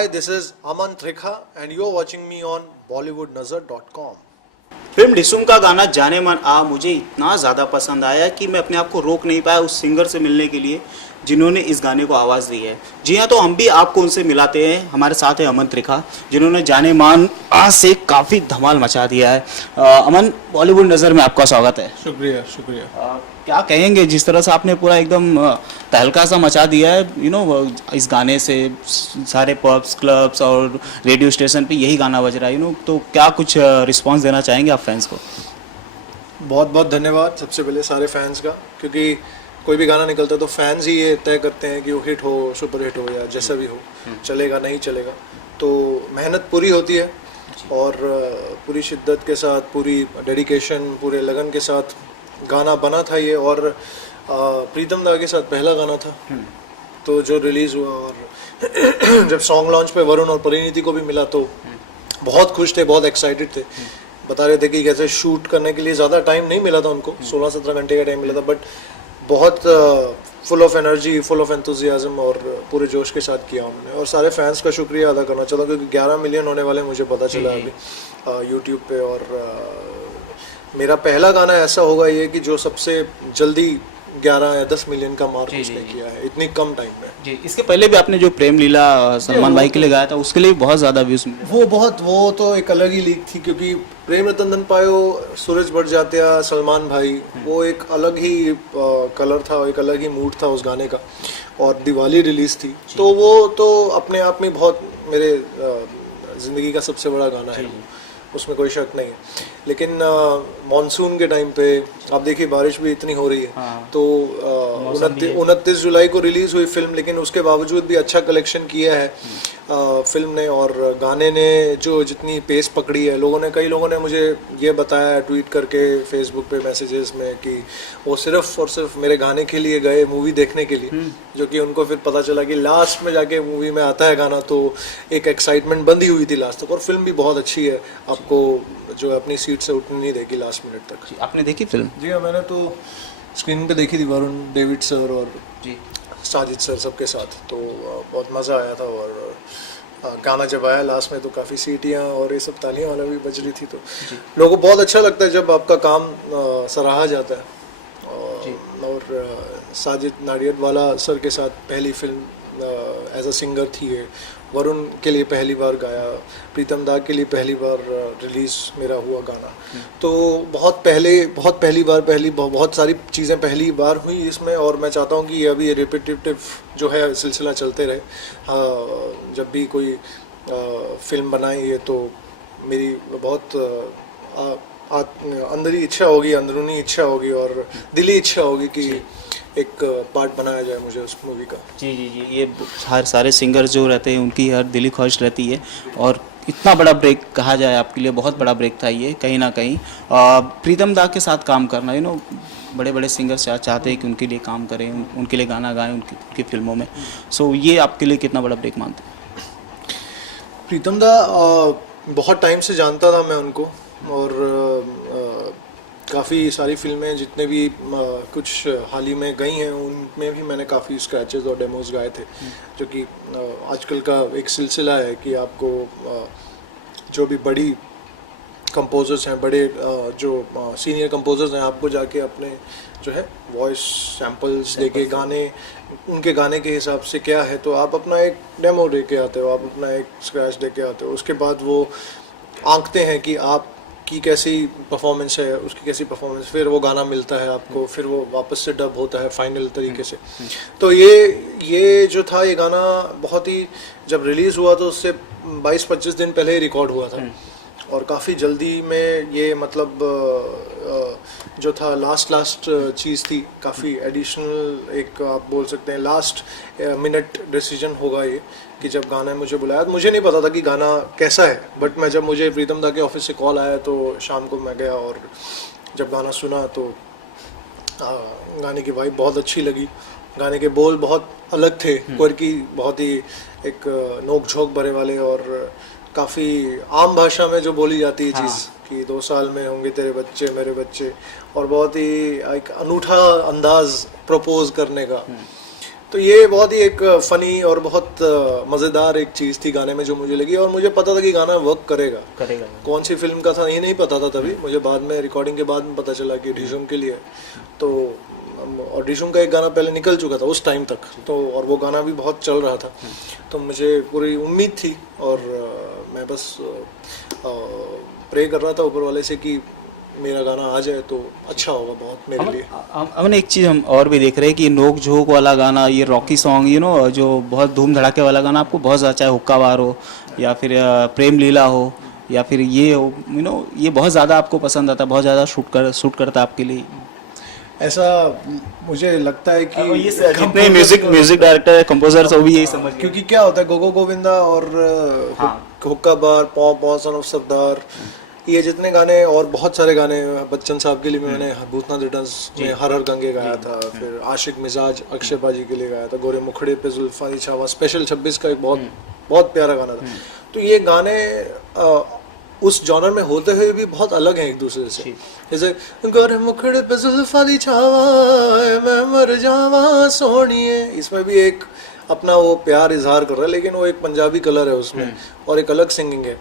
Hi, this is Aman Trikha and you are watching me on BollywoodNazar.com. Film Dishoom का गाना जाने मन आ मुझे इतना ज़्यादा पसंद आया कि मैं अपने आप को रोक नहीं पाया उस सिंगर से मिलने के लिए जिन्होंने इस गाने को आवाज़ दी है। जी हाँ, तो हम भी आपको उनसे मिलाते हैं। हमारे साथ है अमन त्रिखा, जिन्होंने जाने मन आ से काफ़ी धमाल मचा दिया है। अमन, बॉलीवुड नज़र में आपका स्वागत है। शुक्रिया शुक्रिया। क्या कहेंगे, जिस तरह से आपने पूरा एकदम तहलका सा मचा दिया है इस गाने से, सारे पब्स, क्लब्स और रेडियो स्टेशन पे यही गाना बज रहा है तो क्या कुछ रिस्पांस देना चाहेंगे आप फैंस को? बहुत बहुत धन्यवाद सबसे पहले सारे फैंस का, क्योंकि कोई भी गाना निकलता है तो फैंस ही ये तय करते हैं कि वो हिट हो, सुपर हिट हो या जैसा भी हो, चलेगा नहीं चलेगा। तो मेहनत पूरी होती है और पूरी शिद्दत के साथ, पूरी डेडिकेशन, पूरे लगन के साथ गाना बना था ये। और प्रीतम दा के साथ पहला गाना था तो जो रिलीज़ हुआ, और जब सॉन्ग लॉन्च पे वरुण और परिणीति को भी मिला तो बहुत खुश थे, बहुत एक्साइटेड थे। बता रहे थे कि कैसे शूट करने के लिए ज़्यादा टाइम नहीं मिला था उनको, 16-17 घंटे का टाइम मिला था, बट बहुत full of energy, full of enthusiasm और पूरे जोश के साथ किया उन्होंने। और सारे फैंस का शुक्रिया अदा करना चाहता हूँ, क्योंकि 11 मिलियन होने वाले मुझे पता चला अभी यूट्यूब पे। और मेरा पहला गाना ऐसा होगा ये कि जो सबसे जल्दी 11 या 10 मिलियन का मार्क उसने किया है इतनी कम टाइम में। जी, इसके पहले भी आपने जो प्रेम लीला सलमान भाई के लिए गाया था उसके लिए बहुत ज़्यादा व्यूज़ मिले। वो तो एक अलग ही लीग थी, क्योंकि प्रेम रतन धन पायो, सूरज बड़जात्या, सलमान भाई, वो एक अलग ही कलर था, एक अलग ही मूड था उस गाने का। और दिवाली रिलीज थी तो वो तो अपने आप में बहुत मेरे ज़िंदगी का सबसे बड़ा गाना है, उसमें कोई शक नहीं है। लेकिन मॉनसून के टाइम पे आप देखिए बारिश भी इतनी हो रही है, तो 29 जुलाई को रिलीज़ हुई फिल्म, लेकिन उसके बावजूद भी अच्छा कलेक्शन किया है फिल्म ने। और गाने ने जो जितनी पेस पकड़ी है, कई लोगों ने मुझे ये बताया ट्वीट करके, फेसबुक पे मैसेजेस में, कि वो सिर्फ और सिर्फ मेरे गाने के लिए गए मूवी देखने के लिए, जो कि उनको फिर पता चला कि लास्ट में जाके मूवी में आता है गाना, तो एक एक्साइटमेंट बंधी हुई थी लास्ट तक। और फिल्म भी बहुत अच्छी है, आपको जो अपनी सीट से उठने नहीं देगी लास्ट मिनट तक। आपने देखी फिल्म? जी हाँ, मैंने तो स्क्रीन पे देखी थी, वरुण, डेविड सर और जी साजिद सर सबके साथ, तो बहुत मज़ा आया था। और गाना जब आया लास्ट में तो काफ़ी सीटियाँ और ये सब तालियां वाला भी बज रही थी, तो लोगों को बहुत अच्छा लगता है जब आपका काम सराहा जाता है। और साजिद नाडियाडवाला सर के साथ पहली फिल्म एज अ सिंगर थी ये, वरुण के लिए पहली बार गाया, प्रीतम दा के लिए पहली बार रिलीज़ मेरा हुआ गाना। तो बहुत सारी चीज़ें पहली बार हुई इसमें। और मैं चाहता हूँ कि ये अभी रिपीटेटिव जो है सिलसिला चलते रहे। जब भी कोई फिल्म बनाएंगे तो मेरी बहुत अंदरूनी इच्छा होगी और दिली इच्छा होगी कि एक पार्ट बनाया जाए मुझे उस मूवी का। जी जी जी, ये हर सारे सिंगर जो रहते हैं उनकी हर दिली ख्वाहिश रहती है। और इतना बड़ा ब्रेक कहा जाए आपके लिए, बहुत बड़ा ब्रेक था ये कहीं ना कहीं। प्रीतम दा के साथ काम करना, बड़े बड़े सिंगर्स चाहते हैं कि उनके लिए काम करें, उनके लिए गाना गाएं उनकी फिल्मों में। सो ये आपके लिए कितना बड़ा ब्रेक मानते हैं? प्रीतम दा बहुत टाइम से जानता था मैं उनको, और काफ़ी सारी फिल्में जितने भी कुछ हाल ही में गई हैं उनमें भी मैंने काफ़ी स्क्रैचेस और डेमोज गाए थे, जो कि आजकल का एक सिलसिला है कि आपको जो भी बड़ी कंपोजर्स हैं, बड़े जो सीनियर कंपोजर्स हैं, आपको जाके अपने जो है वॉइस सैम्पल्स देके उनके गाने के हिसाब से क्या है, तो आप अपना एक डेमो दे के आते हो, आप अपना एक स्क्रैच दे के आते हो। उसके बाद वो आंकते हैं कि आप की कैसी परफॉर्मेंस है, उसकी कैसी परफॉर्मेंस, फिर वो गाना मिलता है आपको, फिर वो वापस से डब होता है फाइनल तरीके से। तो ये जो था, ये गाना बहुत ही जब रिलीज़ हुआ तो उससे 22-25 दिन पहले ही रिकॉर्ड हुआ था, और काफ़ी जल्दी में ये मतलब जो था लास्ट चीज़ थी, काफ़ी एडिशनल एक आप बोल सकते हैं लास्ट मिनट डिसीजन होगा ये, कि जब गाना मुझे बुलाया तो मुझे नहीं पता था कि गाना कैसा है, बट जब मुझे प्रीतम दा के ऑफिस से कॉल आया तो शाम को मैं गया और जब गाना सुना तो गाने की वाइब बहुत अच्छी लगी। गाने के बोल बहुत अलग थे, क्वर्की, बहुत ही एक नोक झोंक भरे वाले, और काफ़ी आम भाषा में जो बोली जाती है चीज़ कि 2 साल में होंगे तेरे बच्चे मेरे बच्चे, और बहुत ही एक अनूठा अंदाज प्रपोज करने का। तो ये बहुत ही एक फनी और बहुत मज़ेदार एक चीज़ थी गाने में जो मुझे लगी, और मुझे पता था कि गाना वर्क करेगा। कौन सी फिल्म का था ये नहीं पता था तभी, मुझे बाद में रिकॉर्डिंग के बाद में पता चला कि डिशुम के लिए। तो और डिशुम का एक गाना पहले निकल चुका था उस टाइम तक, तो और वो गाना भी बहुत चल रहा था, तो मुझे पूरी उम्मीद थी, और मैं बस प्रे कर रहा था ऊपर वाले से कि मेरा गाना आ जाए तो अच्छा होगा बहुत मेरे लिए। अमन एक चीज़ हम और भी देख रहे हैं कि नोक झोंक वाला गाना, ये रॉकी सॉन्ग जो बहुत धूम धड़ाके वाला गाना आपको बहुत ज़्यादा, चाहे हुक्का बार हो या फिर प्रेम लीला हो या फिर ये हो, ये बहुत ज़्यादा आपको पसंद आता है, बहुत ज़्यादा शूट करता है आपके लिए। ऐसा मुझे लगता है कि ये जितने म्यूजिक डायरेक्टर है, कंपोजर, वो भी यही समझ, क्योंकि क्या होता है गोगो गोविंदा और हुक्का बार, पौ पौ सन ऑफ सरदार, ये जितने गाने और बहुत सारे गाने बच्चन साहब के लिए मैंने भूतनाथ रिटर्न्स में हर हर गंगे गाया था, फिर आशिक मिजाज अक्षय बाजी के लिए गाया था, गोरे मुखड़े पे जुल्फानी छावा स्पेशल 26 का एक बहुत प्यारा गाना था। तो ये गाने उस जॉनर में होते हुए भी बहुत अलग हैं एक दूसरे से। जैसे गोरे मुखड़े पे जुल्फानी छावा मैं मर जावा सोनिए, इसमें भी एक अपना वो प्यार इजहार कर रहा है, लेकिन वो एक पंजाबी कलर है उसमें और एक अलग सिंगिंग है।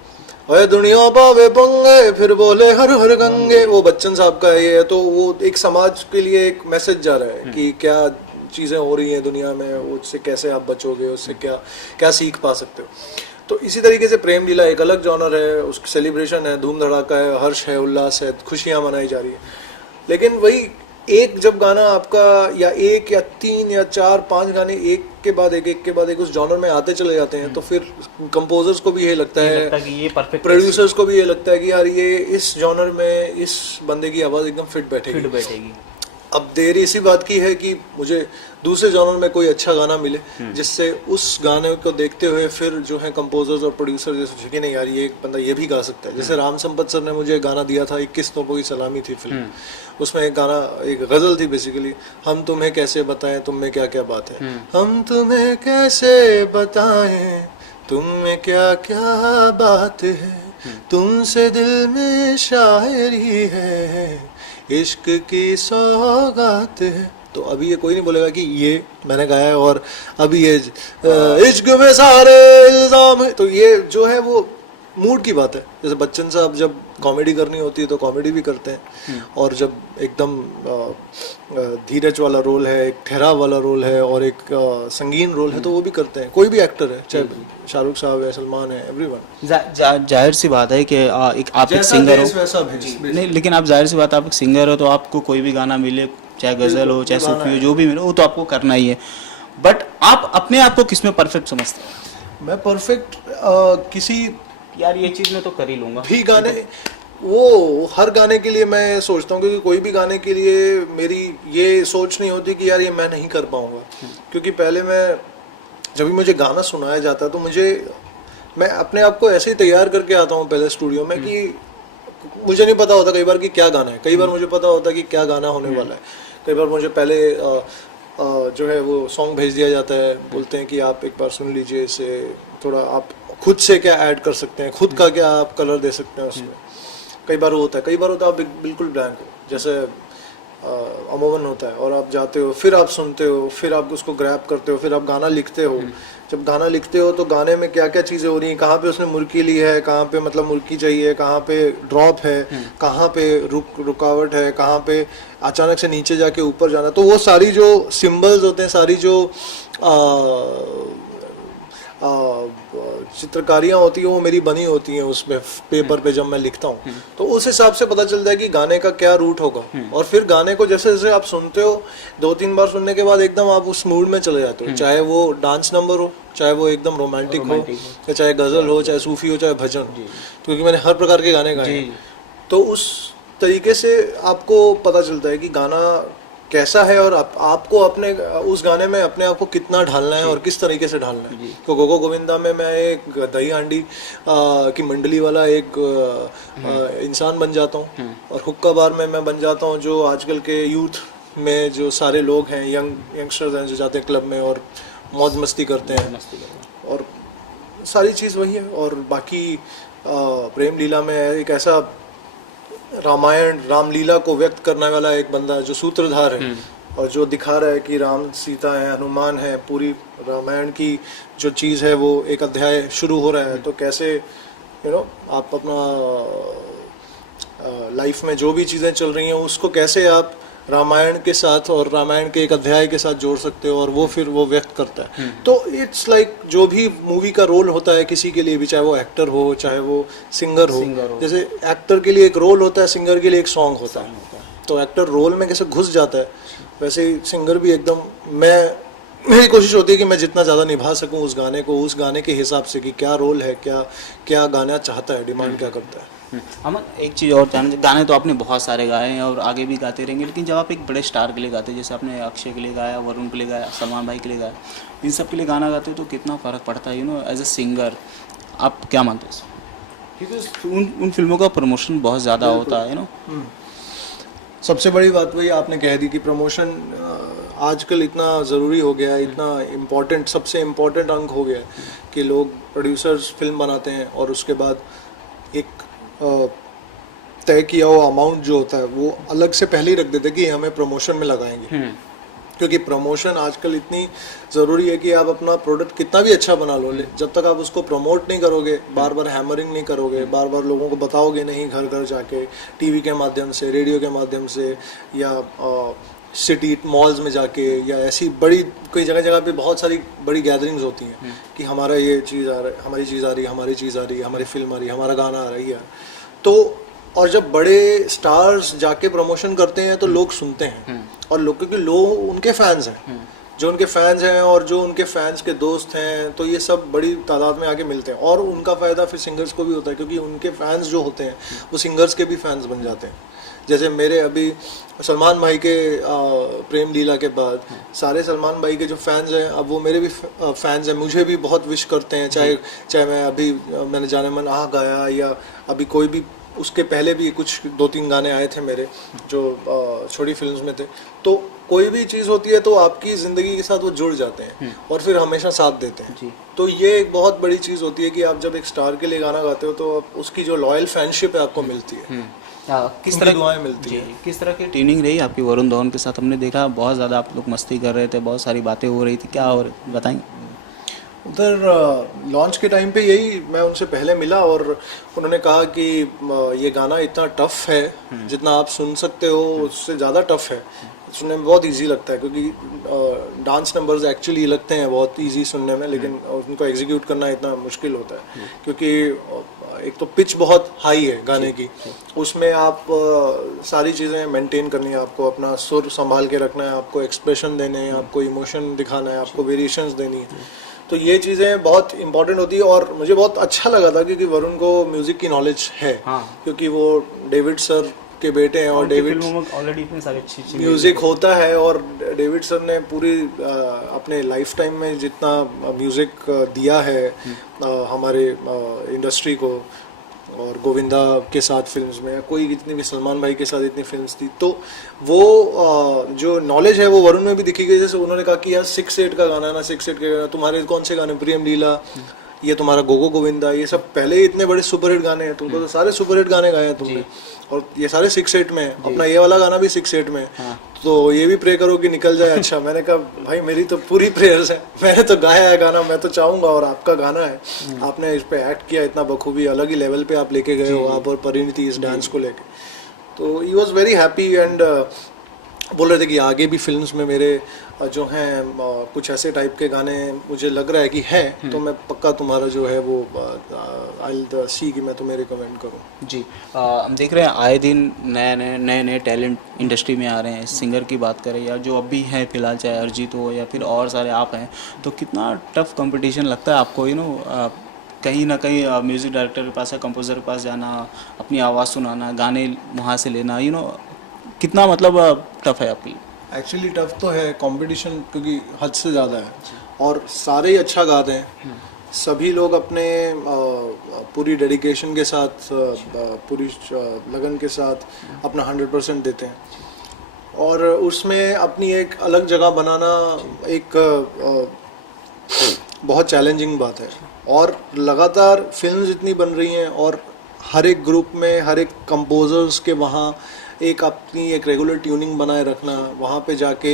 अरे दुनिया पावे पंगे फिर बोले हर हर गंगे, वो बच्चन साहब का ये है। तो वो एक समाज के लिए एक मैसेज जा रहा है कि क्या चीज़ें हो रही हैं दुनिया में, उससे कैसे आप बचोगे, उससे क्या सीख पा सकते हो। तो इसी तरीके से प्रेम लीला एक अलग जॉनर है, उसकी सेलिब्रेशन है, धूम धड़ाका है, हर्ष है, उल्लास है, खुशियाँ मनाई जा रही है। लेकिन वही एक जब गाना आपका या एक या तीन या चार पांच गाने एक के बाद एक उस जॉनर में आते चले जाते हैं, तो फिर कंपोजर्स को भी ये लगता है कि ये परफेक्ट, प्रोड्यूसर्स को भी ये लगता है कि यार ये इस जॉनर में इस बंदे की आवाज़ एकदम फिट बैठेगी। अब देर इसी बात की है कि मुझे दूसरे जॉनर में कोई अच्छा गाना मिले जिससे उस गाने को देखते हुए फिर जो है कंपोजर्स और प्रोड्यूसर ये सोचे कि नहीं यार ये एक बंदा ये भी गा सकता है। जैसे राम संपत सर ने मुझे गाना दिया था 21 तोपों की सलामी थी फिल्म, उसमें एक गाना एक गजल थी बेसिकली, हम तुम्हें कैसे बताएं तुम में क्या क्या बात है, हम तुम्हें कैसे बताएं तुम में क्या क्या बात है, तुमसे दिल में शायरी है, इश्क की सौगात है। तो अभी ये कोई नहीं बोलेगा कि ये मैंने गाया है और अभी ये इश्क में सारे इल्जाम है। तो ये जो है वो मूड की बात है। जैसे बच्चन साहब जब कॉमेडी करनी होती है तो कॉमेडी भी करते हैं, और जब एकदम धीरज वाला रोल है, एक ठहराव वाला रोल है और एक संगीन रोल है तो वो भी करते हैं। कोई भी एक्टर है, चाहे शाहरुख साहब है, सलमान है, एवरीवन। जाहिर सी बात है कि आप एक सिंगर हो, नहीं लेकिन आप जाहिर सी बात आप एक सिंगर हो तो आपको कोई भी गाना मिले, चाहे गजल हो चाहे सूफी हो, जो भी मिले वो तो आपको करना ही है। बट आप अपने आप को किसमें परफेक्ट समझते हैं? मैं परफेक्ट किसी यार ये चीज़ मैं तो कर ही लूँगा भी गाने, वो हर गाने के लिए मैं सोचता हूँ, क्योंकि कोई भी गाने के लिए मेरी ये सोच नहीं होती कि यार ये मैं नहीं कर पाऊँगा। क्योंकि पहले मैं जब भी मुझे गाना सुनाया जाता है तो मैं अपने आप को ऐसे ही तैयार करके आता हूँ पहले स्टूडियो में कि मुझे नहीं पता होता कई बार कि क्या गाना है, कई बार मुझे पता होता है कि क्या गाना होने वाला है। कई बार मुझे पहले जो है वो सॉन्ग भेज दिया जाता है, बोलते हैं कि आप एक बार सुन लीजिए, इसे थोड़ा आप खुद से क्या ऐड कर सकते हैं, खुद का क्या आप कलर दे सकते हैं उसमें। कई बार होता है आप बिल्कुल ब्लैंक हो, जैसे अमूमन होता है, और आप जाते हो, फिर आप सुनते हो, फिर आप उसको ग्रैब करते हो, फिर आप गाना लिखते हो। जब गाना लिखते हो तो गाने में क्या क्या चीज़ें हो रही हैं, कहाँ पे उसने मुर्की ली है, कहाँ पे मतलब मुर्की चाहिए, कहाँ पे ड्रॉप है, कहाँ पे रुकावट है, कहाँ पे अचानक से नीचे जाके ऊपर जाना, तो वो सारी जो सिंबल्स होते हैं, सारी जो चित्रकारियाँ होती हैं वो मेरी बनी होती हैं उसमें पेपर पे जब मैं लिखता हूँ, तो उस हिसाब से पता चलता है कि गाने का क्या रूट होगा। और फिर गाने को जैसे जैसे आप सुनते हो, 2-3 बार सुनने के बाद एकदम आप उस मूड में चले जाते हो, चाहे वो डांस नंबर हो, चाहे वो एकदम रोमांटिक हो, चाहे गजल हो, चाहे सूफी हो, चाहे भजन, क्योंकि मैंने हर प्रकार के गाने गाए हैं। तो उस तरीके से आपको पता चलता है कि गाना कैसा है और आपको अपने उस गाने में अपने आप को कितना ढालना है और किस तरीके से ढालना है। तो गोगो गोविंदा में मैं एक दही हांडी की मंडली वाला एक इंसान बन जाता हूँ, और हुक्का बार में मैं बन जाता हूँ जो आजकल के यूथ में जो सारे लोग हैं, यंगस्टर्स हैं जो जाते हैं क्लब में और मौज मस्ती करते हैं, और सारी चीज़ वही है। और बाकी प्रेम लीला में एक ऐसा रामायण रामलीला को व्यक्त करने वाला एक बंदा जो सूत्रधार है, और जो दिखा रहा है कि राम सीता है, हनुमान है, पूरी रामायण की जो चीज़ है वो एक अध्याय शुरू हो रहा है, तो कैसे आप अपना लाइफ में जो भी चीज़ें चल रही हैं उसको कैसे आप रामायण के साथ और रामायण के एक अध्याय के साथ जोड़ सकते हो, और वो फिर वो व्यक्त करता है। तो इट्स लाइक जो भी मूवी का रोल होता है किसी के लिए भी, चाहे वो एक्टर हो चाहे वो सिंगर हो, जैसे एक्टर के लिए एक रोल होता है, सिंगर के लिए एक सॉन्ग होता है। तो एक्टर रोल में कैसे घुस जाता है, वैसे ही सिंगर भी एकदम मेरी कोशिश होती है कि मैं जितना ज़्यादा निभा सकूं उस गाने को, उस गाने के हिसाब से कि क्या रोल है, क्या क्या गाना चाहता है, डिमांड क्या करता है। अमन, एक चीज़ और जानना, गाने तो आपने बहुत सारे गाए हैं और आगे भी गाते रहेंगे, लेकिन जब आप एक बड़े स्टार के लिए गाते हैं, जैसे आपने अक्षय के लिए गाया, वरुण के लिए गाया, सलमान भाई के लिए गाया, इन सब के लिए गाना गाते हो तो कितना फ़र्क पड़ता है एज ए सिंगर, आप क्या मानते हैं? क्योंकि उन फिल्मों का प्रमोशन बहुत ज़्यादा होता है सबसे बड़ी बात वही आपने कह दी कि प्रमोशन आजकल इतना ज़रूरी हो गया है, इतना इम्पोर्टेंट, सबसे इम्पोर्टेंट अंग हो गया है कि लोग प्रोड्यूसर्स फिल्म बनाते हैं और उसके बाद एक तय किया हुआ अमाउंट जो होता है वो अलग से पहले ही रख देते कि हमें प्रमोशन में लगाएंगे, क्योंकि प्रमोशन आजकल इतनी ज़रूरी है कि आप अपना प्रोडक्ट कितना भी अच्छा बना लो, जब तक आप उसको प्रमोट नहीं करोगे, बार बार हैमरिंग नहीं करोगे, बार बार लोगों को बताओगे नहीं घर घर जाके, टीवी के माध्यम से, रेडियो के माध्यम से, या सिटी मॉल्स में जाके, या ऐसी बड़ी कई जगह जगह पे बहुत सारी बड़ी गैदरिंग्स होती हैं कि हमारा ये चीज़ आ रहा है, हमारी चीज़ आ रही है, हमारी चीज़ आ रही है, हमारी फिल्म आ रही है, हमारा गाना आ रही है। तो और जब बड़े स्टार्स जाके प्रमोशन करते हैं तो लोग सुनते हैं, और लोग, क्योंकि लोग उनके फैंस हैं, जो उनके फैंस हैं और जो उनके फैंस के दोस्त हैं, तो ये सब बड़ी तादाद में आके मिलते हैं, और उनका फ़ायदा फिर सिंगर्स को भी होता है, क्योंकि उनके फैंस जो होते हैं वो सिंगर्स के भी फैंस बन जाते हैं। जैसे मेरे अभी सलमान भाई के प्रेम लीला के बाद सारे सलमान भाई के जो फैंस हैं अब वो मेरे भी फैंस हैं, मुझे भी बहुत विश करते हैं, चाहे मैं अभी मैंने जाने मन आ गाया, या अभी कोई भी उसके पहले भी कुछ 2-3 गाने आए थे मेरे जो छोटी फिल्म्स में थे। तो कोई भी चीज़ होती है तो आपकी ज़िंदगी के साथ वो जुड़ जाते हैं और फिर हमेशा साथ देते हैं। तो ये एक बहुत बड़ी चीज़ होती है कि आप जब एक स्टार के लिए गाना गाते हो तो उसकी जो लॉयल फैनशिप है आपको मिलती है, किस तरह दुआएं मिलती है। किस तरह की ट्यूनिंग रही आपकी वरुण धवन के साथ? हमने देखा बहुत ज़्यादा आप लोग मस्ती कर रहे थे, बहुत सारी बातें हो रही थी, क्या हो रही बताएंगे? उधर लॉन्च के टाइम पे यही मैं उनसे पहले मिला और उन्होंने कहा कि ये गाना इतना टफ है, जितना आप सुन सकते हो उससे ज़्यादा टफ है, सुनने में बहुत इजी लगता है, क्योंकि डांस नंबर्स एक्चुअली लगते हैं बहुत इजी सुनने में, लेकिन उनको एग्जीक्यूट करना इतना मुश्किल होता है, क्योंकि एक तो पिच बहुत हाई है गाने की, उसमें आप सारी चीज़ें मेंटेन करनी है, आपको अपना सुर संभाल के रखना है, आपको एक्सप्रेशन देने हैं, आपको इमोशन दिखाना है, आपको वेरिएशंस देनी है, तो ये चीज़ें बहुत इंपॉर्टेंट होती है। और मुझे बहुत अच्छा लगा था क्योंकि वरुण को म्यूज़िक की नॉलेज है, क्योंकि वो डेविड सर के बेटे हैं और डेविड ऑलरेडी इतने सारे अच्छी म्यूज़िक होता है, और डेविड सर ने पूरी अपने लाइफ टाइम में जितना म्यूज़िक दिया है हमारे इंडस्ट्री को, और गोविंदा के साथ फिल्म्स में, कोई इतनी भी सलमान भाई के साथ इतनी फिल्म्स थी, तो वो जो नॉलेज है वो वरुण में भी दिखी गई। जैसे उन्होंने कहा कि यार 6-8 का गाना है ना, 6-8 के गाना, तुम्हारे कौन से गाने, प्रेम लीला, ये तुम्हारा गोगो गोविंदा, ये सब पहले ही इतने बड़े सुपरहिट गाने हैं, तुमको तो सारे सुपरहिट गाने गाए हैं तुमने, और ये सारे 6-8 में, अपना ये वाला गाना भी 6-8 में, तो ये भी प्रे करो कि निकल जाए अच्छा। मैंने कहा भाई मेरी तो पूरी प्रेयर्स है, मैंने तो गाया है गाना, मैं तो चाहूँगा, और आपका गाना है, आपने इस पे एक्ट किया इतना बखूबी, अलग ही लेवल पे आप लेके गए हो आप और परिणीति इस डांस को लेके, तो he was very happy. And बोल रहे थे कि आगे भी फिल्म्स में मेरे जो हैं कुछ ऐसे टाइप के गाने मुझे लग रहा है कि हैं, तो मैं पक्का तुम्हारा जो है वो आई विल सी कि मैं तुम्हें रिकमेंड करूं। जी, हम देख रहे हैं आए दिन नए टैलेंट इंडस्ट्री में आ रहे हैं। सिंगर की बात करें या जो अभी हैं फिलहाल, चाहे अरिजीत हो या फिर और सारे आप हैं, तो कितना टफ कंपटीशन लगता है आपको कहीं ना कहीं म्यूज़िक डायरेक्टर के पास या कंपोजर के पास जाना, अपनी आवाज़ सुनाना, गाने वहाँ से लेना, कितना मतलब टफ है आपके लिए? एक्चुअली टफ तो है कंपटीशन, क्योंकि हद से ज़्यादा है, और सारे ही अच्छा गाते हैं, सभी लोग अपने पूरी डेडिकेशन के साथ, पूरी लगन के साथ अपना 100% देते हैं, और उसमें अपनी एक अलग जगह बनाना एक बहुत चैलेंजिंग बात है। और लगातार फिल्म्स इतनी बन रही हैं, और हर एक ग्रुप में हर एक कंपोजर्स के वहाँ एक अपनी एक रेगुलर ट्यूनिंग बनाए रखना, वहाँ पे जाके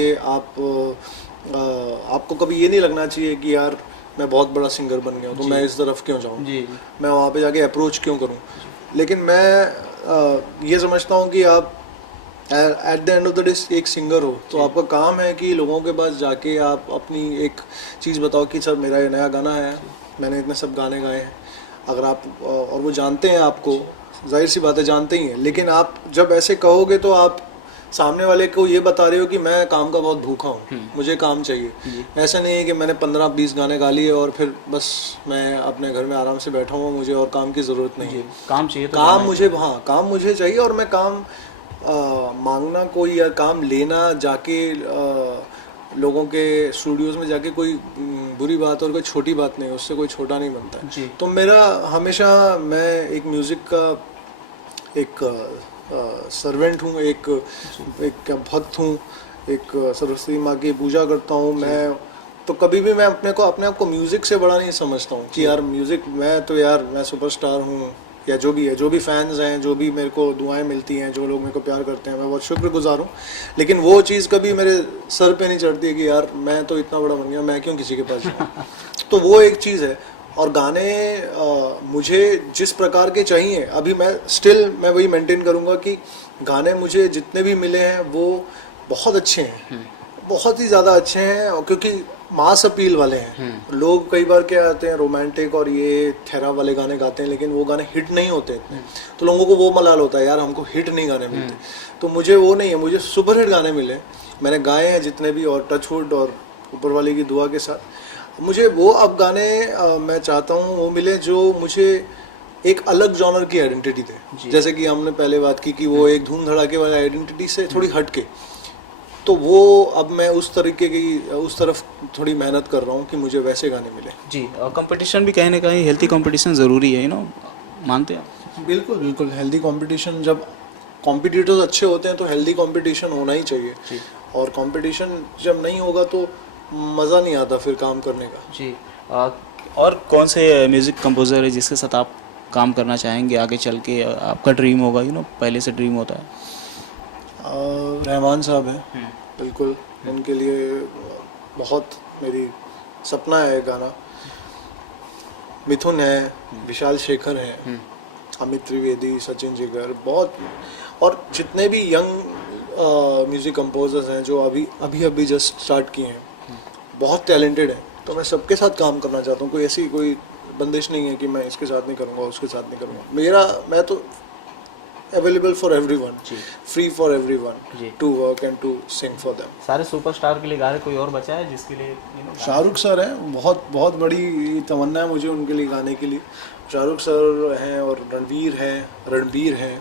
आपको कभी ये नहीं लगना चाहिए कि यार मैं बहुत बड़ा सिंगर बन गया हूँ तो मैं इस तरफ क्यों जाऊँ, मैं वहाँ पे जाके अप्रोच क्यों करूँ। लेकिन मैं ये समझता हूँ कि आप at the end of the day एक सिंगर हो तो आपका काम है कि लोगों के पास जाके आप अपनी एक चीज़ बताओ कि सर मेरा ये नया गाना है, मैंने इतने सब गाने गाए हैं। अगर आप और वो जानते हैं आपको, जाहिर सी बात है जानते ही हैं, लेकिन आप जब ऐसे कहोगे तो आप सामने वाले को ये बता रहे हो कि मैं काम का बहुत भूखा हूँ, मुझे काम चाहिए। ऐसा नहीं है कि मैंने 15-20 गाने गा लिए और फिर बस मैं अपने घर में आराम से बैठा हूँ, मुझे और काम की ज़रूरत नहीं है। काम चाहिए तो काम मुझे, हाँ काम मुझे चाहिए। और मैं काम मांगना कोई या काम लेना जाके लोगों के स्टूडियोज़ में जाके कोई बुरी बात और कोई छोटी बात नहीं है, उससे कोई छोटा नहीं बनता है। तो मेरा हमेशा, मैं एक म्यूज़िक का एक सर्वेंट हूँ, एक भक्त हूँ, एक सरस्वती माँ की पूजा करता हूँ मैं। तो कभी भी मैं अपने आप को म्यूज़िक से बड़ा नहीं समझता हूँ कि यार म्यूज़िक, मैं सुपरस्टार हूँ या जो भी है, जो भी फैंस हैं, जो भी मेरे को दुआएं मिलती हैं, जो लोग मेरे को प्यार करते हैं, मैं बहुत शुक्रगुजार हूँ। लेकिन वो चीज़ कभी मेरे सर पे नहीं चढ़ती है कि यार मैं तो इतना बड़ा बन गया, मैं क्यों किसी के पास जाऊँ। तो वो एक चीज़ है। और गाने मुझे जिस प्रकार के चाहिए, अभी मैं वही मेंटेन करूँगा कि गाने मुझे जितने भी मिले हैं वो बहुत अच्छे हैं, बहुत ही ज़्यादा अच्छे हैं, क्योंकि मास अपील वाले हैं। लोग कई बार क्या आते हैं रोमांटिक और ये थेरा वाले गाने गाते हैं, लेकिन वो गाने हिट नहीं होते इतने, तो लोगों को वो मलाल होता है यार हमको हिट नहीं गाने मिलते। तो मुझे वो नहीं है, मुझे सुपर हिट गाने मिले, मैंने गाए हैं जितने भी, और टचवुड और ऊपर वाले की दुआ के साथ मुझे वो अब गाने मैं चाहता हूँ वो मिले जो मुझे एक अलग जॉनर की आइडेंटिटी दे। जैसे कि हमने पहले बात की कि वो एक धूम धड़ाके वाली आइडेंटिटी से थोड़ी हट के, तो वो अब मैं उस तरीके की उस तरफ थोड़ी मेहनत कर रहा हूँ कि मुझे वैसे गाने मिले। जी, कंपटीशन भी कहीं ना कहीं हेल्थी कंपटीशन ज़रूरी है, मानते हैं? बिल्कुल बिल्कुल, हेल्दी कंपटीशन, जब कॉम्पिटिटर्स अच्छे होते हैं तो हेल्दी कंपटीशन होना ही चाहिए। और कंपटीशन जब नहीं होगा तो मज़ा नहीं आता फिर काम करने का। जी, और कौन से म्यूज़िक कंपोज़र है जिसके साथ आप काम करना चाहेंगे आगे चल के? आपका ड्रीम होगा, पहले से ड्रीम होता है। रहमान साहब हैं, बिल्कुल, उनके लिए बहुत मेरी सपना है गाना। मिथुन है, विशाल शेखर हैं, अमित त्रिवेदी, सचिन जिगर, बहुत, और जितने भी यंग म्यूज़िक कंपोजर्स हैं जो अभी जस्ट स्टार्ट किए हैं, बहुत टैलेंटेड हैं। तो मैं सबके साथ काम करना चाहता हूँ, कोई बंदिश नहीं है कि मैं इसके साथ नहीं करूँगा, उसके साथ नहीं करूँगा। मैं तो available for everyone, free for everyone to work and to sing for them. सारे सुपरस्टार के लिए गा रहे, कोई और बचा है जिसके लिए? शाहरुख सर हैं, बहुत बड़ी तमन्ना है मुझे उनके लिए गाने के लिए। शाहरुख सर हैं और रणबीर हैं।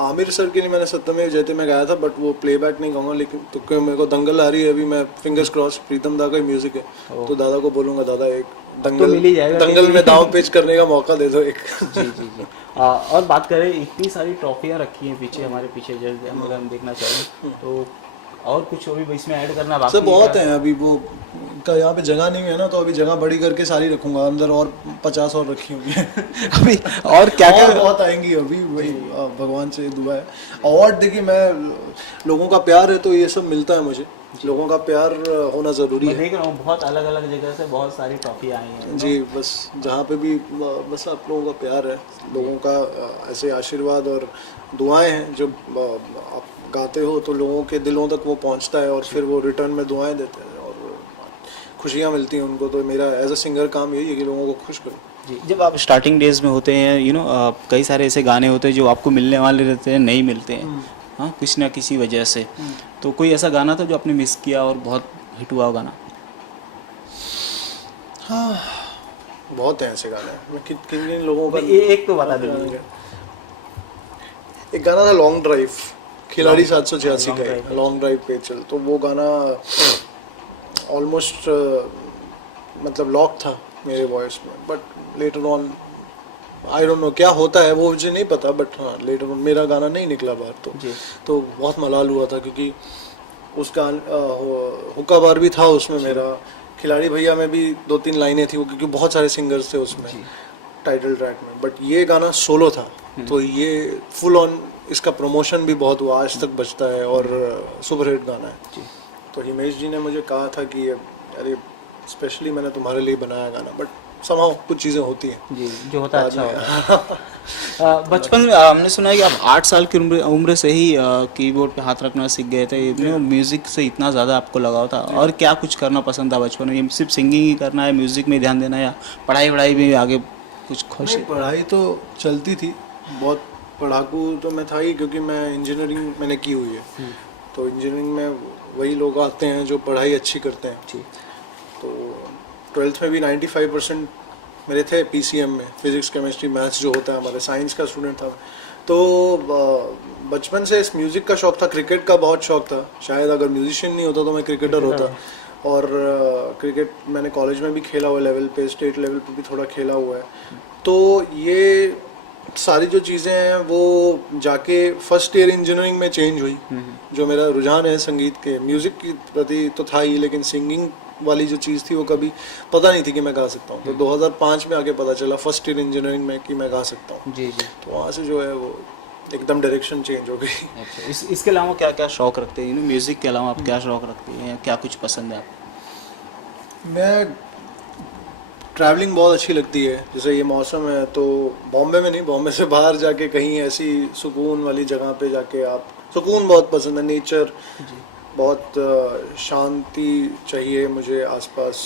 आमिर सर के लिए मैंने सत्यमेव जयते में गाया था, बट वो प्लेबैक नहीं गाऊंगा, लेकिन तो क्यों मेरे को दंगल आ रही है अभी, मैं फिंगर्स क्रॉस, प्रीतम दा का ही म्यूजिक है तो दादा को बोलूंगा दादा एक दंगल में दांव पेच करने का मौका दे दो एक। जी। और बात करें, इतनी सारी ट्रॉफियाँ रखी हैं पीछे, हमारे पीछे जब हम देखना चाहिए तो और कुछ अभी इसमें ऐड करना बाकी सब बहुत है। अभी वो यहाँ पे जगह नहीं है ना, तो अभी जगह बड़ी करके सारी रखूंगा अंदर, और 50 और रखी हुई है अभी। और क्या बहुत आएंगी अभी, वही भगवान से दुआ है। अवार्ड देखिए, मैं लोगों का प्यार है तो ये सब मिलता है मुझे, लोगों का प्यार होना ज़रूरी है। देख रहा हूँ बहुत अलग अलग जगह से बहुत सारी ट्रॉफी आई हैं जी, बस जहाँ पे भी बस आप लोगों का प्यार है, लोगों का ऐसे आशीर्वाद और दुआएं हैं, जब आप गाते हो तो लोगों के दिलों तक वो पहुँचता है और फिर वो रिटर्न में दुआएं देते हैं और खुशियाँ मिलती हैं उनको। तो मेरा एज अ सिंगर काम यही है कि लोगों को खुश करूँ। जी, जब आप स्टार्टिंग डेज में होते हैं, कई सारे ऐसे गाने होते हैं जो आपको मिलने वाले रहते हैं, नहीं मिलते हैं, हाँ, किसी ना किसी वजह से। तो कोई ऐसा गाना था जो आपने मिस किया और बहुत हिट हुआ गाना? हाँ, बहुत हैं ऐसे गाने। मैं किन लोगों का एक तो बता दीजिए। एक गाना था लॉन्ग ड्राइव, खिलाड़ी 786 का है, लॉन्ग ड्राइव पे चल, तो वो गाना ऑलमोस्ट मतलब लॉक था मेरे वॉइस में, but later on I don't know क्या होता है वो मुझे नहीं पता, बट हाँ लेटर ऑन मेरा गाना नहीं निकला बाहर। तो बहुत मलाल हुआ था, क्योंकि उसका हुक्का बार भी था उसमें मेरा, खिलाड़ी भैया में भी 2-3 लाइनें थी वो, क्योंकि बहुत सारे सिंगर्स थे उसमें टाइटल ट्रैक में, बट ये गाना सोलो था। तो ये फुल ऑन इसका प्रमोशन भी बहुत हुआ, आज तक बचता है और सुपर हिट गाना है। तो हिमेश जी ने मुझे कहा था कि अरे स्पेशली मैंने तुम्हारे लिए बनाया गाना, बट समाओ कुछ चीज़ें होती हैं जी, जो होता है अच्छा होता है। बचपन में हमने सुना है कि आप 8 साल की उम्र से ही कीबोर्ड पे हाथ रखना सीख गए थे। म्यूज़िक से इतना ज़्यादा आपको लगाव था, और क्या कुछ करना पसंद था बचपन में? सिर्फ सिंगिंग ही करना है, म्यूज़िक में ध्यान देना, या पढ़ाई वढ़ाई में आगे कुछ खुश? नहीं, पढ़ाई तो चलती थी, बहुत पढ़ाकू तो मैं था ही, क्योंकि मैं इंजीनियरिंग मैंने की हुई है। तो इंजीनियरिंग में वही लोग आते हैं जो पढ़ाई अच्छी करते हैं। तो 12th में भी 95% मेरे थे पीसीएम में, फिजिक्स केमिस्ट्री मैथ्स जो होता है हमारे, साइंस का स्टूडेंट था। तो बचपन से इस म्यूज़िक का शौक था, क्रिकेट का बहुत शौक था। शायद अगर म्यूजिशियन नहीं होता तो मैं क्रिकेटर होता। और क्रिकेट मैंने कॉलेज में भी खेला हुआ, लेवल पे, स्टेट लेवल पे भी थोड़ा खेला हुआ है। तो ये सारी जो चीज़ें हैं वो जाके फर्स्ट ईयर इंजीनियरिंग में चेंज हुई। जो मेरा रुझान है संगीत के, म्यूज़िक के प्रति तो था ही, लेकिन सिंगिंग वाली जो चीज़ थी वो कभी पता नहीं थी कि मैं गा सकता हूँ। तो 2005 में आके पता चला फर्स्ट ईयर इंजीनियरिंग में कि मैं गा सकता हूँ। जी जी। तो वहाँ से जो है वो एकदम डायरेक्शन चेंज हो गई। अच्छा, इसके अलावा क्या क्या शौक़ रखते हैं? म्यूज़िक के अलावा आप क्या शौक़ रखते हैं, क्या कुछ पसंद है आपको? मैं ट्रैवलिंग बहुत अच्छी लगती है। जैसे ये मौसम है तो बॉम्बे में नहीं, बॉम्बे से बाहर जाके कहीं ऐसी सुकून वाली जगह पे जाके, आप सुकून बहुत पसंद है, नेचर, बहुत शांति चाहिए मुझे आसपास,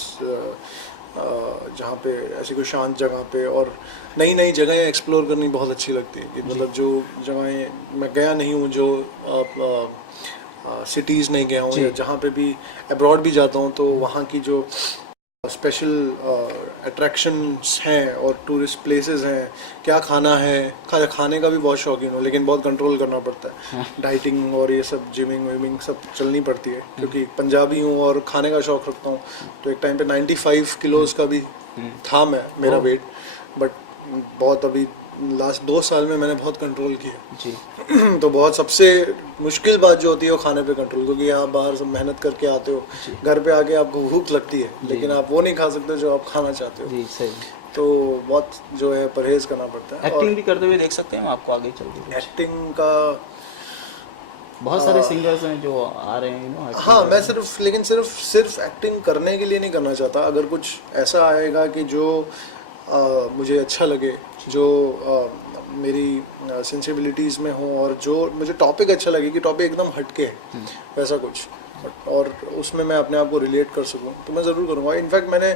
जहाँ पे ऐसी कोई शांत जगह पे, और नई नई जगहें एक्सप्लोर करनी बहुत अच्छी लगती है। कि मतलब जो जगहें मैं गया नहीं हूँ, जो सिटीज़ नहीं गया हूँ, या जहाँ पे भी अब्रॉड भी जाता हूँ तो वहाँ की जो स्पेशल अट्रैक्शंस हैं और टूरिस्ट प्लेसेस हैं, क्या खाना है, खाने का भी बहुत शौकीन हूँ, लेकिन बहुत कंट्रोल करना पड़ता है। डाइटिंग और ये सब, जिमिंग विमिंग सब चलनी पड़ती है, क्योंकि पंजाबी हूँ और खाने का शौक़ रखता हूँ। तो एक टाइम पे 95 किलोज़ का भी था मेरा वेट, बट बहुत अभी लास्ट 2 साल में मैंने बहुत कंट्रोल किया जी। तो बहुत सबसे मुश्किल बात जो होती है वो खाने पे कंट्रोल, क्योंकि यहाँ बाहर सब मेहनत करके आते हो, घर पे आके आपको भूख लगती है, लेकिन आप वो नहीं खा सकते जो आप खाना चाहते हो। जी सही। तो बहुत जो है परहेज करना पड़ता है। एक्टिंग भी करते हुए देख सकते हैं हम आपको आगे चल के? एक्टिंग का बहुत सारे सिंगर्स हैं जो आ रहे हैं हाँ, मैं सिर्फ एक्टिंग करने के लिए नहीं करना चाहता। अगर कुछ ऐसा आएगा कि जो मुझे अच्छा लगे, जो मेरी सेंसिबिलिटीज़ में हो, और जो मुझे टॉपिक अच्छा लगे कि टॉपिक एकदम हटके है, वैसा कुछ, और उसमें मैं अपने आप को रिलेट कर सकूं, तो मैं ज़रूर करूँगा। इनफैक्ट मैंने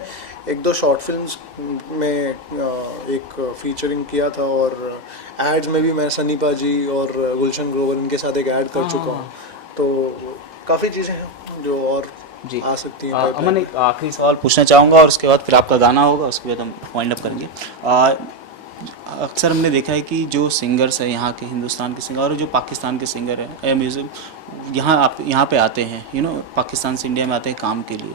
1-2 शॉर्ट फिल्म्स में एक फीचरिंग किया था, और एड्स में भी मैं सनी पाजी और गुलशन ग्रोवर इनके साथ एक ऐड कर चुका हूँ। तो काफ़ी चीज़ें हैं जो और जी आ सकती हैं। अमन, एक आखिरी सवाल पूछना चाहूँगा और उसके बाद फिर आपका गाना होगा, उसके बाद हम वाइंड अप करेंगे। अक्सर हमने देखा है कि जो सिंगर्स हैं यहाँ के, हिंदुस्तान के सिंगर और जो पाकिस्तान के सिंगर हैं या म्यूज़िक, यहाँ पे आते हैं, पाकिस्तान से इंडिया में आते हैं काम के लिए,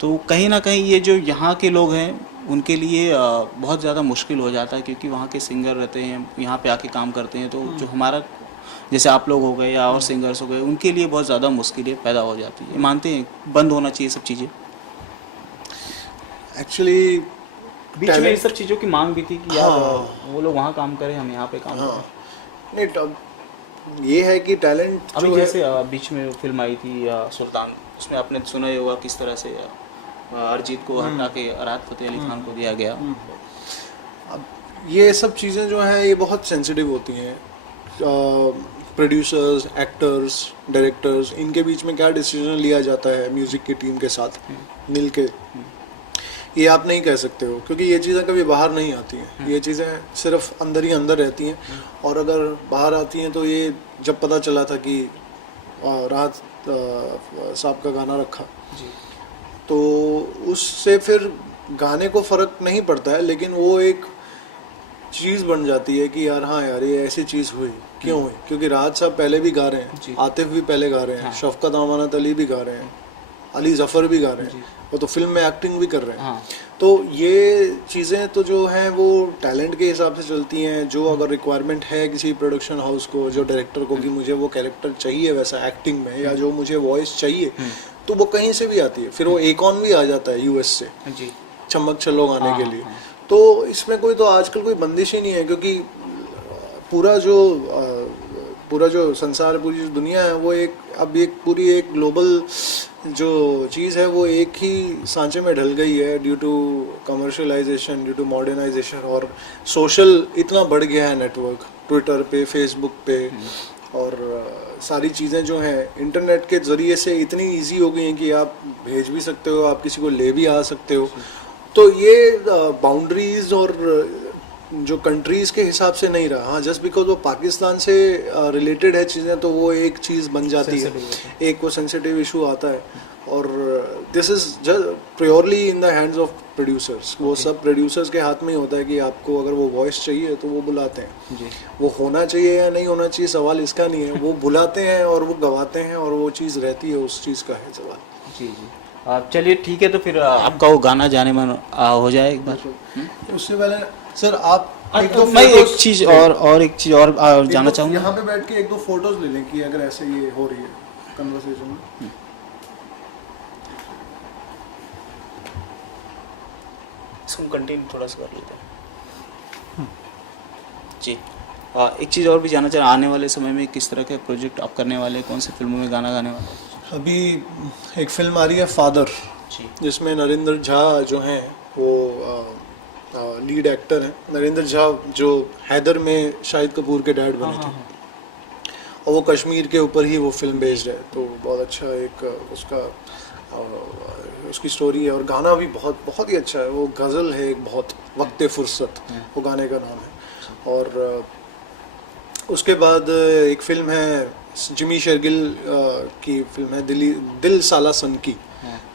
तो कहीं ना कहीं ये जो यहाँ के लोग हैं उनके लिए बहुत ज़्यादा मुश्किल हो जाता है, क्योंकि वहाँ के सिंगर रहते हैं, यहाँ पे आके काम करते हैं, तो जो हमारा, जैसे आप लोग हो गए या और सिंगर्स हो गए, उनके लिए बहुत ज़्यादा मुश्किलें पैदा हो जाती है। मानते हैं बंद होना चाहिए सब चीज़ें? एक्चुअली बीच में ये सब चीज़ों की मांग भी थी कि यार वो लोग वहाँ काम करें, हम यहाँ पे काम करें। नहीं, अब ये है कि टैलेंट अभी जैसे बीच में फिल्म आई थी सुल्तान, उसमें आपने सुना ही होगा किस तरह से अरिजीत को हटा के राहत फ़तेह अली खान को दिया गया। अब ये सब चीज़ें जो हैं ये बहुत सेंसिटिव होती हैं। प्रोड्यूसर्स, एक्टर्स, डायरेक्टर्स, इनके बीच में क्या डिसीजन लिया जाता है म्यूज़िक की टीम के साथ मिल के, ये आप नहीं कह सकते हो, क्योंकि ये चीज़ें कभी बाहर नहीं आती हैं। ये चीज़ें सिर्फ अंदर ही अंदर रहती हैं, और अगर बाहर आती हैं तो ये जब पता चला था कि राहत साहब का गाना रखा जी, तो उससे फिर गाने को फ़र्क नहीं पड़ता है, लेकिन वो एक चीज़ बन जाती है कि यार हाँ यार ये ऐसी चीज़ हुई, क्यों हुई? क्योंकि राहत साहब पहले भी गा रहे हैं, आतिफ भी पहले गा रहे हैं, शफ़क़त अमानत अली भी गा रहे हैं, अली ज़फ़र भी गा रहे हैं, वो तो फिल्म में एक्टिंग भी कर रहे हैं। तो ये चीज़ें तो जो हैं वो टैलेंट के हिसाब से चलती हैं। जो अगर रिक्वायरमेंट है किसी प्रोडक्शन हाउस को, जो डायरेक्टर को कि मुझे वो कैरेक्टर चाहिए वैसा एक्टिंग में, या जो मुझे वॉइस चाहिए, तो वो कहीं से भी आती है। फिर वो एकॉन भी आ जाता है यूएस से जी, चमक चलो गाने के लिए। तो इसमें कोई तो आजकल कोई बंदिश ही नहीं है, क्योंकि पूरा जो पूरा जो संसार, पूरी जो दुनिया है वो एक अब एक पूरी एक ग्लोबल जो चीज़ है वो एक ही सांचे में ढल गई है due to commercialization, due to modernization, और सोशल इतना बढ़ गया है नेटवर्क, ट्विटर पे, फेसबुक पे, और सारी चीज़ें जो हैं इंटरनेट के ज़रिए से इतनी इजी हो गई हैं कि आप भेज भी सकते हो, आप किसी को ले भी आ सकते हो। तो ये बाउंड्रीज और जो कंट्रीज़ के हिसाब से नहीं रहा। हाँ, जस्ट बिकॉज वो पाकिस्तान से रिलेटेड है चीज़ें तो वो एक चीज़ बन जाती है, एक वो सेंसिटिव इशू आता है, और this is just purely in the hands of producers. वो सब प्रोड्यूसर्स के हाथ में ही होता है कि आपको अगर वो वॉइस चाहिए तो वो बुलाते हैं जी। वो होना चाहिए या नहीं होना चाहिए सवाल इसका नहीं है, वो बुलाते हैं और वो गवाते हैं और वो चीज़ रहती है, उस चीज़ का है सवाल। जी जी, चलिए ठीक है, तो फिर आपका वो गाना जाने मन हो जाए एक बार। उससे पहले सर आप मैं एक चीज़ और एक चीज़ और जानना चाहूँगा। यहाँ पे बैठ के एक दो फोटोज ले लें कि अगर ऐसे ये हो रही है कन्वर्सेशन में। इसको कंटिन्यू थोड़ा सा कर लेते हैं जी। एक चीज़ और भी जानना चाह रहा, आने वाले समय में किस तरह के प्रोजेक्ट आप करने वाले, कौन से फिल्मों में गाना गाने वाले? अभी एक फिल्म आ रही है फादर, जिसमें नरेंद्र झा जो हैं वो लीड एक्टर हैं। नरेंद्र झा जो हैदर में शाहिद कपूर के डैड बने थे, और वो कश्मीर के ऊपर ही वो फिल्म बेस्ड है, तो बहुत अच्छा एक उसकी स्टोरी है, और गाना भी बहुत बहुत ही अच्छा है। वो गज़ल है एक, बहुत वक्त फुर्सत वो गाने का नाम है। और उसके बाद एक फिल्म है जिमी शेरगिल की फिल्म है दिल साला सन की,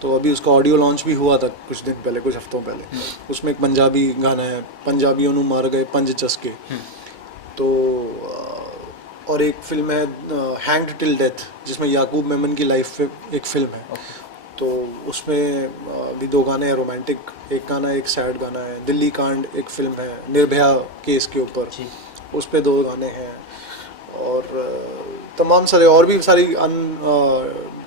तो अभी उसका ऑडियो लॉन्च भी हुआ था कुछ दिन पहले, कुछ हफ्तों पहले। उसमें एक पंजाबी गाना है, पंजाबियों नू मार गए पंज चस्के। तो और एक फिल्म है हैंग्ड टिल डेथ, जिसमें याकूब मेमन की लाइफ पे एक फिल्म है। तो उसमें भी दो गाने हैं रोमांटिक, एक गाना एक सैड गाना है। दिल्ली कांड एक फिल्म है निर्भया केस के ऊपर, उस पे दो गाने हैं। और तमाम सारे और भी सारी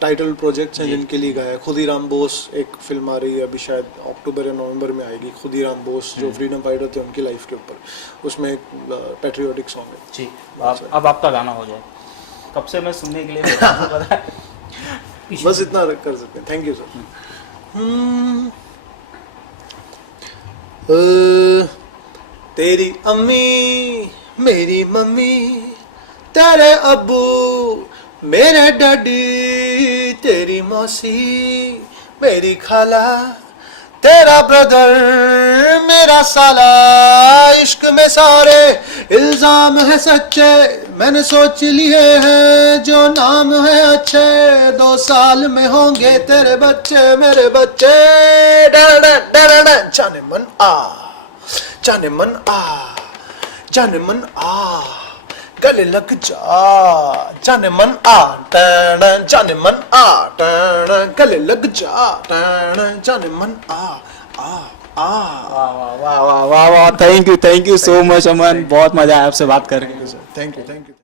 टाइटल प्रोजेक्ट्स हैं जिनके लिए गाया। खुदीराम बोस एक फिल्म आ रही है अभी, शायद अक्टूबर या नवंबर में आएगी। खुदीराम बोस जो फ्रीडम फाइटर थे उनकी लाइफ के ऊपर, उसमें एक पैट्रियोटिक सॉन्ग है जी। अब आपका गाना हो जाए, कब से मैं सुनने के लिए पता है। बस इतना कर सकते हैं। Thank you sir. तेरी अम्मी मेरी मम्मी, तेरे अब्बू मेरे डैडी, तेरी मौसी मेरी खाला, तेरा ब्रदर मेरा साला, इश्क में सारे इल्जाम है सच्चे, मैंने सोच लिए हैं जो नाम है अच्छे, 2 साल में होंगे तेरे बच्चे मेरे बच्चे। जाने मन आ, जाने मन आ, जाने मन आ, गले लग जा, जाने मन आ, जाने मन आ, गले लग जा, जाने मन आ आ आ। वाह वाह वाह वाह वाह, थैंक यू सो मच अमन, बहुत मजा आया आपसे बात करके। Thank you.